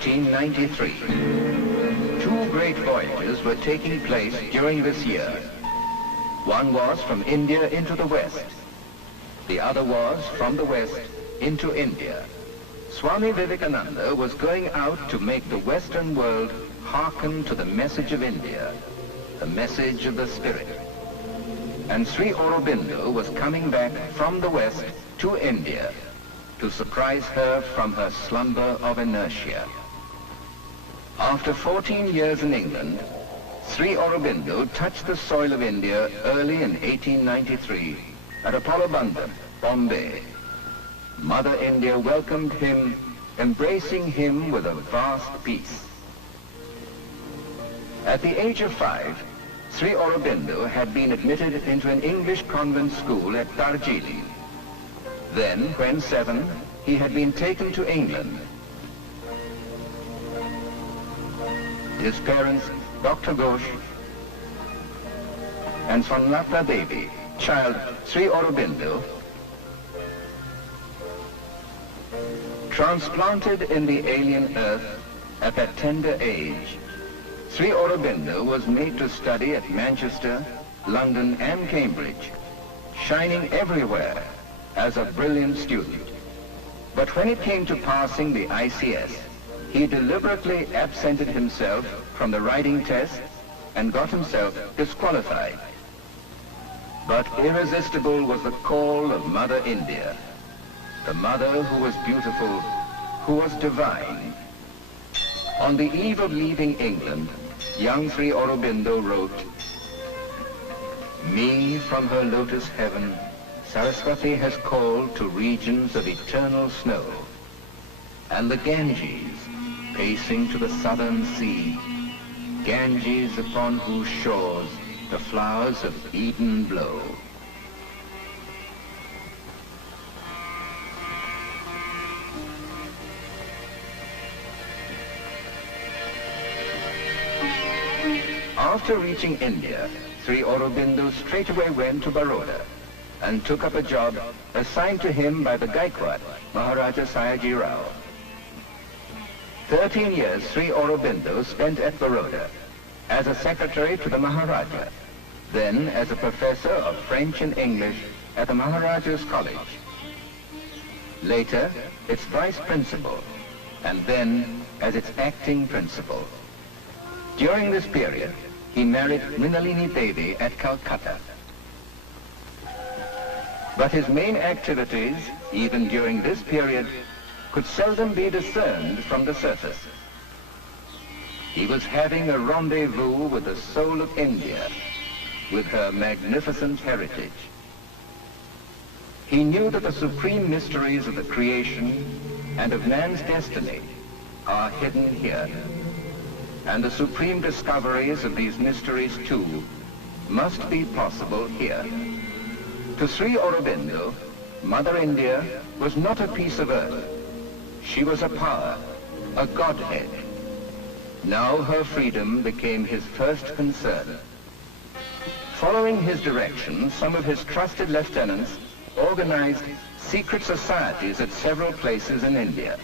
1893. Two great voyages were taking place during this year. One was from India into the West. The other was from the West into India. Swami Vivekananda was going out to make the Western world hearken to the message of India, the message of the Spirit. And Sri Aurobindo was coming back from the West to India to surprise her from her slumber of inertia. After 14 years in England, Sri Aurobindo touched the soil of India early in 1893 at Aurobindo, Bombay. Mother India welcomed him, embracing him with a vast peace. At the age of 5, Sri Aurobindo had been admitted into an English convent school at Darjeeling. Then, when 7, he had been taken to England. His parents, Dr. Ghosh and Swanlata Devi, child Sri Aurobindo, transplanted in the alien earth at that tender age, Sri Aurobindo was made to study at Manchester, London and Cambridge, shining everywhere as a brilliant student. But when it came to passing the ICS, he deliberately absented himself from the writing test and got himself disqualified. But irresistible was the call of Mother India, the mother who was beautiful, who was divine. On the eve of leaving England, young Sri Aurobindo wrote, "Me from her lotus heaven, Saraswati has called to regions of eternal snow, and the Ganges, pacing to the southern sea, Ganges upon whose shores the flowers of Eden blow." After reaching India, Sri Aurobindo straightaway went to Baroda and took up a job assigned to him by the Gaikwad, Maharaja Sayaji Rao. 13 years Sri Aurobindo spent at Baroda as a secretary to the Maharaja, then as a professor of French and English at the Maharaja's College. Later, its vice principal, and then as its acting principal. During this period, he married Mrinalini Devi at Calcutta. But his main activities, even during this period, could seldom be discerned from the surface. He was having a rendezvous with the soul of India, with her magnificent heritage. He knew that the supreme mysteries of the creation and of man's destiny are hidden here. And the supreme discoveries of these mysteries, too, must be possible here. To Sri Aurobindo, Mother India was not a piece of earth. She was a power, a godhead. Now her freedom became his first concern. Following his direction, some of his trusted lieutenants organized secret societies at several places in India.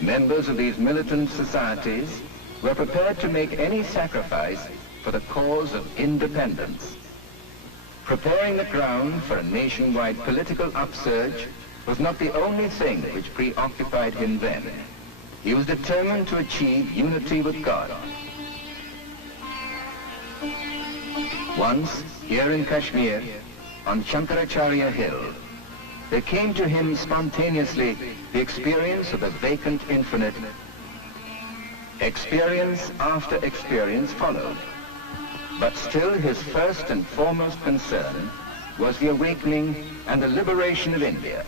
Members of these militant societies were prepared to make any sacrifice for the cause of independence. Preparing the ground for a nationwide political upsurge was not the only thing which preoccupied him then. He was determined to achieve unity with God. Once, here in Kashmir, on Shankaracharya Hill, there came to him spontaneously the experience of the vacant infinite. Experience after experience followed. But still his first and foremost concern was the awakening and the liberation of India.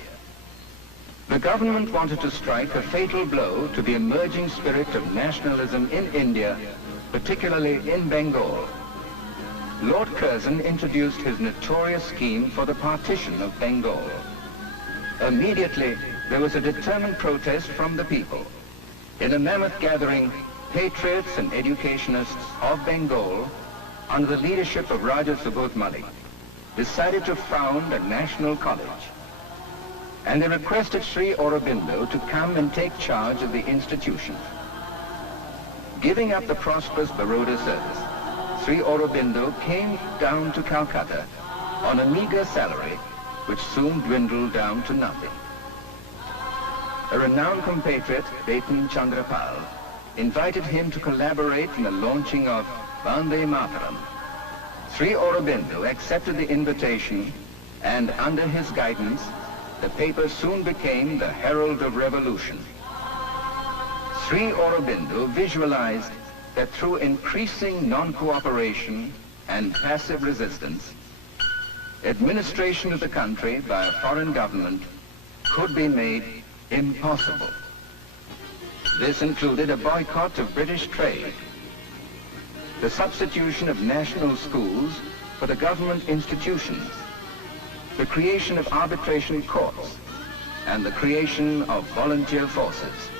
The government wanted to strike a fatal blow to the emerging spirit of nationalism in India, particularly in Bengal. Lord Curzon introduced his notorious scheme for the partition of Bengal. Immediately, there was a determined protest from the people. In a mammoth gathering, patriots and educationists of Bengal, under the leadership of Raja Subodh Malik, decided to found a national college. and they requested Sri Aurobindo to come and take charge of the institution. Giving up the prosperous Baroda service, Sri Aurobindo came down to Calcutta on a meager salary, which soon dwindled down to nothing. A renowned compatriot, Betan Chandrapal, invited him to collaborate in the launching of Vande Mataram. Sri Aurobindo accepted the invitation, and under his guidance, the paper soon became the herald of revolution. Sri Aurobindo visualized that through increasing non-cooperation and passive resistance, administration of the country by a foreign government could be made impossible. This included a boycott of British trade, the substitution of national schools for the government institutions, the creation of arbitration courts, and the creation of volunteer forces.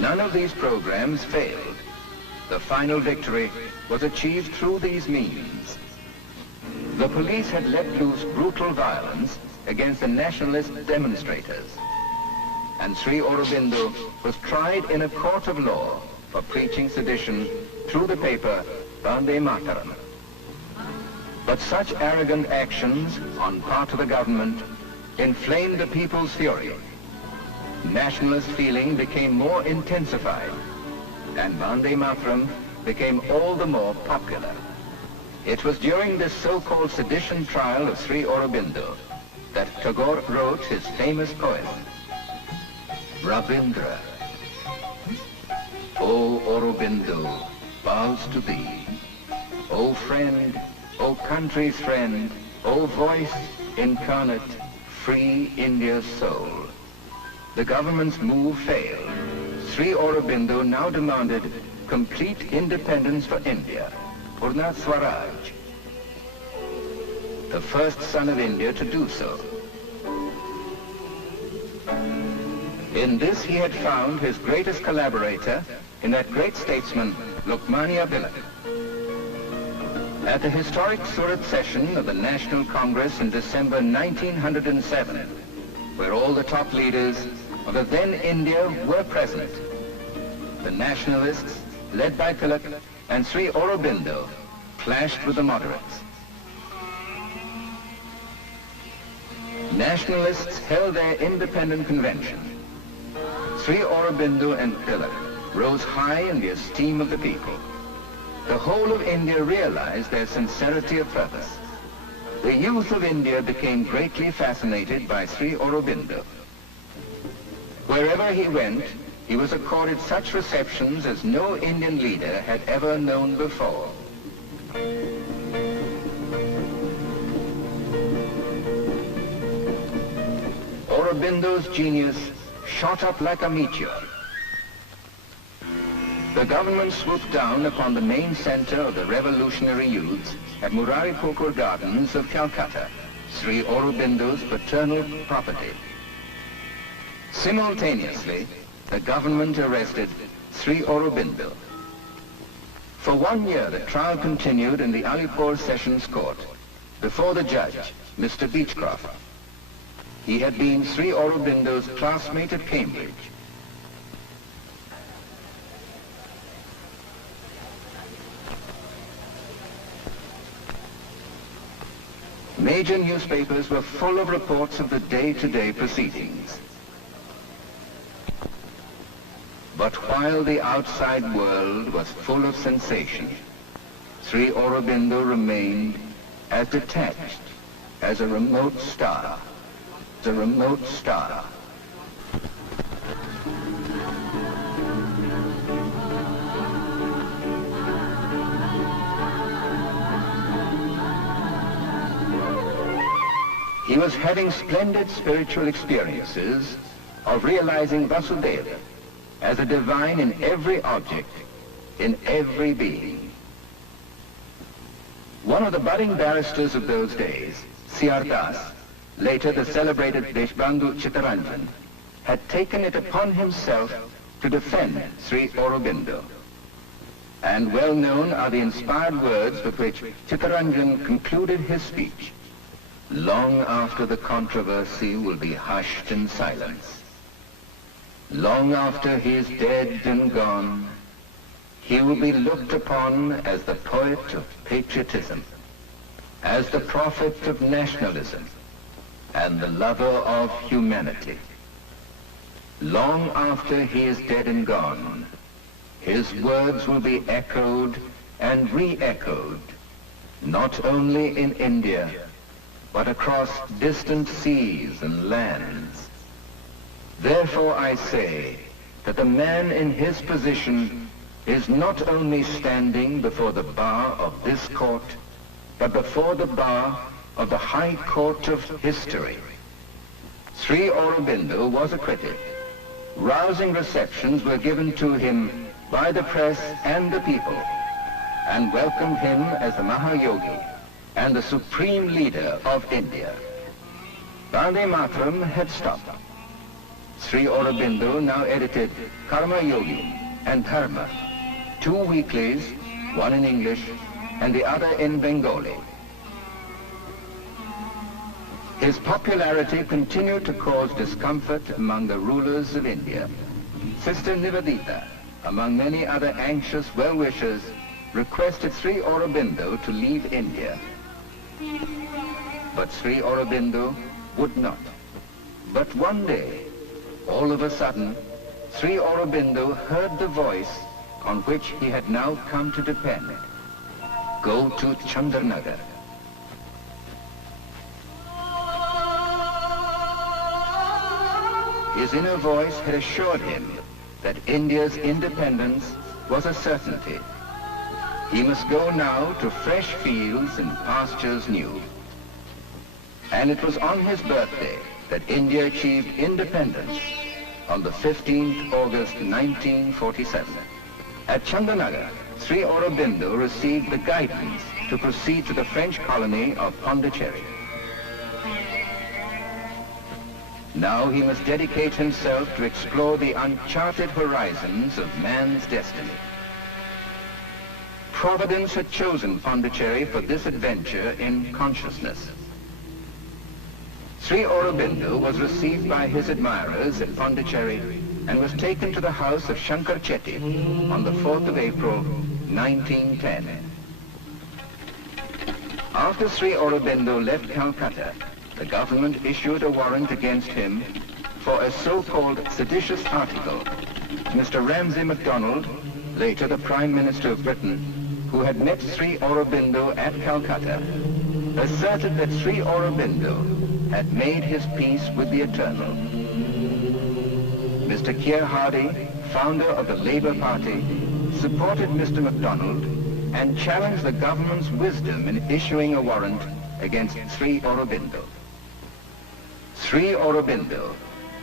None of these programs failed. The final victory was achieved through these means. The police had let loose brutal violence against the nationalist demonstrators, and Sri Aurobindo was tried in a court of law for preaching sedition through the paper Vande Mataram. But such arrogant actions on part of the government inflamed the people's fury. Nationalist feeling became more intensified, and Vande Mataram became all the more popular. It was during this so-called sedition trial of Sri Aurobindo that Tagore wrote his famous poem, Rabindra. O Aurobindo, bows to thee. O friend, O country's friend, O voice incarnate, free India's soul. The government's move failed. Sri Aurobindo now demanded complete independence for India, Purna Swaraj, the first son of India to do so. In this he had found his greatest collaborator in that great statesman, Lokmanya Tilak. At the historic Surat session of the National Congress in December 1907, where all the top leaders of the then India were present, the nationalists, led by Tilak and Sri Aurobindo, clashed with the moderates. Nationalists held their independent convention. Sri Aurobindo and Tilak rose high in the esteem of the people. The whole of India realized their sincerity of purpose. The youth of India became greatly fascinated by Sri Aurobindo. Wherever he went, he was accorded such receptions as no Indian leader had ever known before. Aurobindo's genius shot up like a meteor. The government swooped down upon the main center of the revolutionary youths at Murari Pukur Gardens of Calcutta, Sri Aurobindo's paternal property. Simultaneously, the government arrested Sri Aurobindo. For 1 year, the trial continued in the Alipur Sessions Court before the judge, Mr. Beechcroft. He had been Sri Aurobindo's classmate at Cambridge. Major newspapers were full of reports of the day-to-day proceedings. But while the outside world was full of sensation, Sri Aurobindo remained as detached as a remote star. The remote star. He was having splendid spiritual experiences of realizing Vasudeva as a divine in every object, in every being. One of the budding barristers of those days, C.R. Das, later the celebrated Deshbandhu Chittaranjan, had taken it upon himself to defend Sri Aurobindo. And well known are the inspired words with which Chittaranjan concluded his speech. Long after the controversy will be hushed in silence. Long after he is dead and gone, he will be looked upon as the poet of patriotism, as the prophet of nationalism, and the lover of humanity. Long after he is dead and gone, his words will be echoed and re-echoed, not only in India, but across distant seas and lands. Therefore I say that the man in his position is not only standing before the bar of this court, but before the bar of the High Court of History. Sri Aurobindo was a critic. Rousing receptions were given to him by the press and the people, and welcomed him as the Mahayogi and the supreme leader of India. Vande Mataram had stopped. Sri Aurobindo now edited Karma Yogi and Dharma, two weeklies, one in English and the other in Bengali. His popularity continued to cause discomfort among the rulers of India. Sister Nivedita, among many other anxious well-wishers, requested Sri Aurobindo to leave India. But Sri Aurobindo would not. But one day, all of a sudden, Sri Aurobindo heard the voice on which he had now come to depend. Go to Chandranagar. His inner voice had assured him that India's independence was a certainty. He must go now to fresh fields and pastures new. And it was on his birthday that India achieved independence on the 15th August 1947. At Chandranagar, Sri Aurobindo received the guidance to proceed to the French colony of Pondicherry. Now he must dedicate himself to explore the uncharted horizons of man's destiny. Providence had chosen Pondicherry for this adventure in consciousness. Sri Aurobindo was received by his admirers at Pondicherry and was taken to the house of Shankar Chetty on the 4th of April, 1910. After Sri Aurobindo left Calcutta, the government issued a warrant against him for a so-called seditious article. Mr. Ramsay MacDonald, later the Prime Minister of Britain, who had met Sri Aurobindo at Calcutta, asserted that Sri Aurobindo had made his peace with the Eternal. Mr. Keir Hardie, founder of the Labour Party, supported Mr. MacDonald and challenged the government's wisdom in issuing a warrant against Sri Aurobindo. Sri Aurobindo,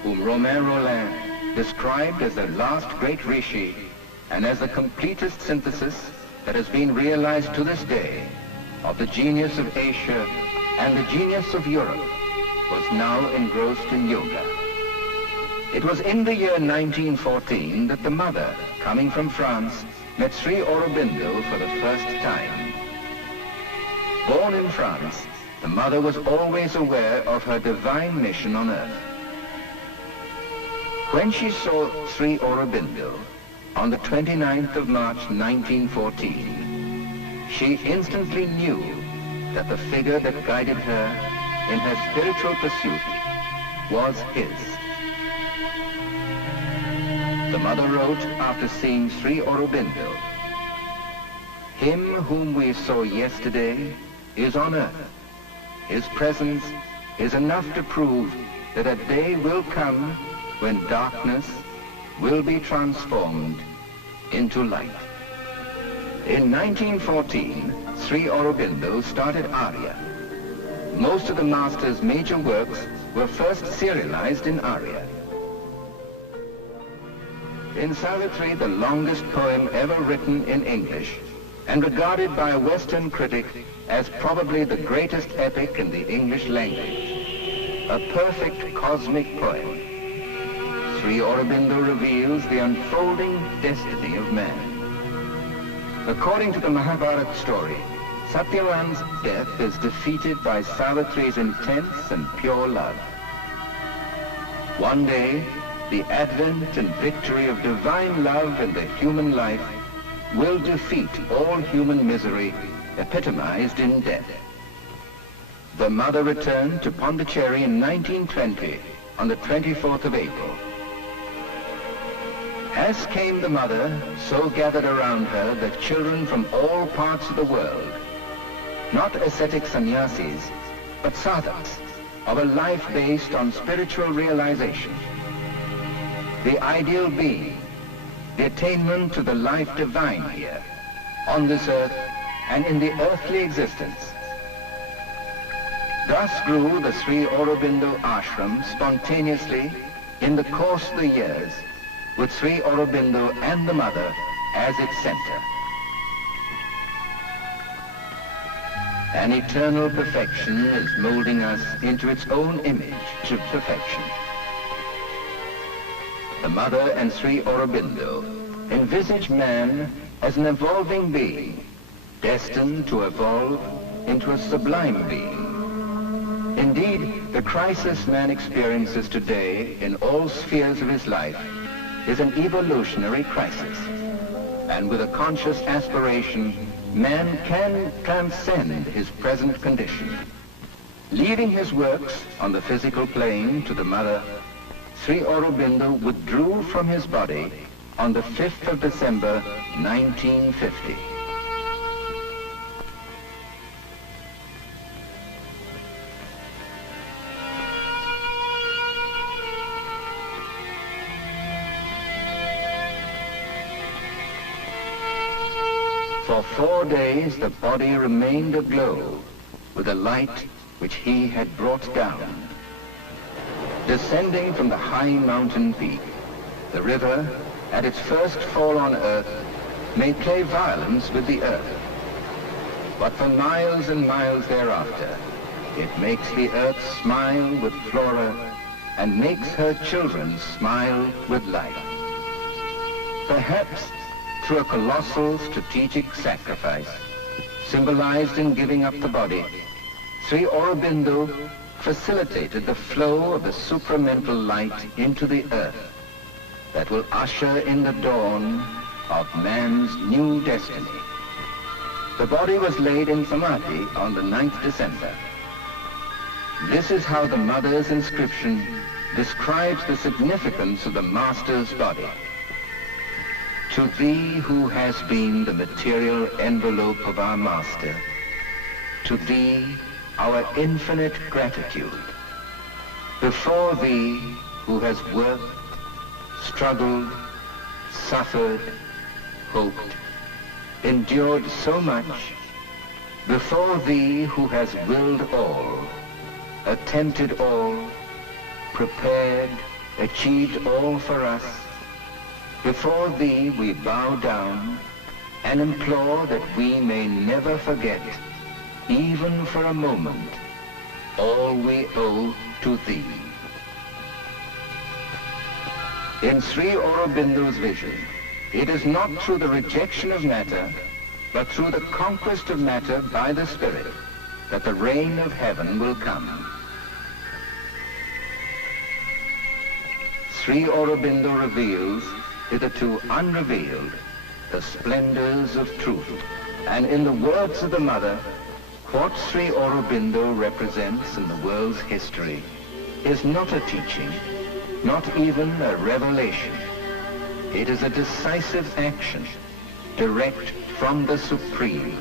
whom Romain Rolland described as the last great rishi and as the completest synthesis that has been realized to this day of the genius of Asia and the genius of Europe, was now engrossed in yoga. It was in the year 1914 that the mother, coming from France, met Sri Aurobindo for the first time. Born in France, the mother was always aware of her divine mission on earth. When she saw Sri Aurobindo on the 29th of March 1914, she instantly knew that the figure that guided her in her spiritual pursuit was his. The mother wrote after seeing Sri Aurobindo, "Him whom we saw yesterday is on earth. His presence is enough to prove that a day will come when darkness will be transformed into light." In 1914, Sri Aurobindo started Arya. Most of the master's major works were first serialized in Arya. In Savitri, the longest poem ever written in English, and regarded by a Western critic as probably the greatest epic in the English language, a perfect cosmic poem, Sri Aurobindo reveals the unfolding destiny of man. According to the Mahabharata story, Satyavan's death is defeated by Savitri's intense and pure love. One day, the advent and victory of divine love in the human life will defeat all human misery, epitomized in death. The mother returned to Pondicherry in 1920 on the 24th of April. As came the mother, so gathered around her the children from all parts of the world, not ascetic sannyasis, but sadhaks of a life based on spiritual realization. The ideal being, the attainment to the life divine here, on this earth and in the earthly existence. Thus grew the Sri Aurobindo Ashram spontaneously in the course of the years, with Sri Aurobindo and the mother as its center. An eternal perfection is molding us into its own image of perfection. The mother and Sri Aurobindo envisage man as an evolving being, destined to evolve into a sublime being. Indeed, the crisis man experiences today in all spheres of his life is an evolutionary crisis. And with a conscious aspiration, man can transcend his present condition. Leaving his works on the physical plane to the mother, Sri Aurobindo withdrew from his body on the 5th of December, 1950. For 4 days the body remained aglow with the light which he had brought down. Descending from the high mountain peak, the river, at its first fall on earth, may play violence with the earth. But for miles and miles thereafter, it makes the earth smile with flora and makes her children smile with life. Perhaps through a colossal strategic sacrifice, symbolized in giving up the body, Sri Aurobindo facilitated the flow of the supramental light into the earth that will usher in the dawn of man's new destiny. The body was laid in Samadhi on the 9th December. This is how the mother's inscription describes the significance of the master's body. To thee who has been the material envelope of our master, to thee our infinite gratitude. Before thee who has worked, struggled, suffered, hoped, endured so much, before thee who has willed all, attempted all, prepared, achieved all for us, before thee we bow down and implore that we may never forget, even for a moment, all we owe to thee. In Sri Aurobindo's vision, it is not through the rejection of matter, but through the conquest of matter by the Spirit, that the reign of heaven will come. Sri Aurobindo reveals, hitherto unrevealed, the splendors of truth. And in the words of the mother, what Sri Aurobindo represents in the world's history is not a teaching, not even a revelation. It is a decisive action, direct from the Supreme.